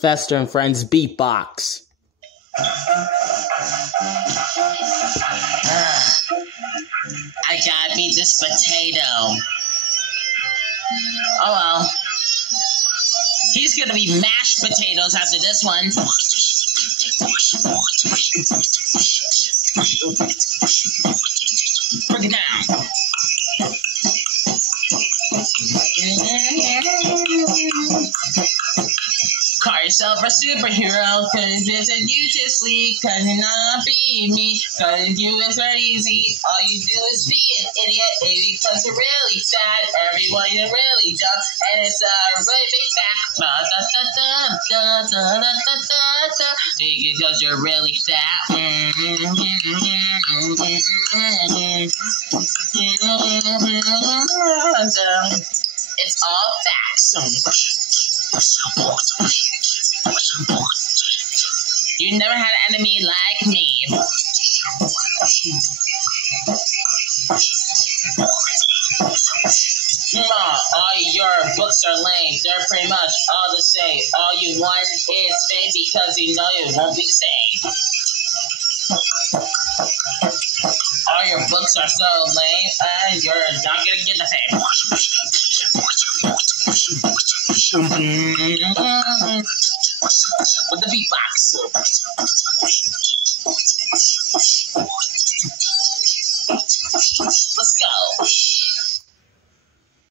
Fester and Friends beatbox. I gotta beat this potato. Oh well. He's gonna be mashed potatoes after this one. Break it down. Call yourself a superhero, cause it's a you to sleep, cause you're not beat me, cause you is very easy. All you do is be an idiot, because you're really fat, everyone you're really dumb, and it's a really big fat. Because you're really fat. It's all facts. You never had an enemy like me. All your books are lame. They're pretty much all the same. All you want is fame because you know it won't be the same. All your books are so lame, and you're not gonna get the fame. With the beatbox.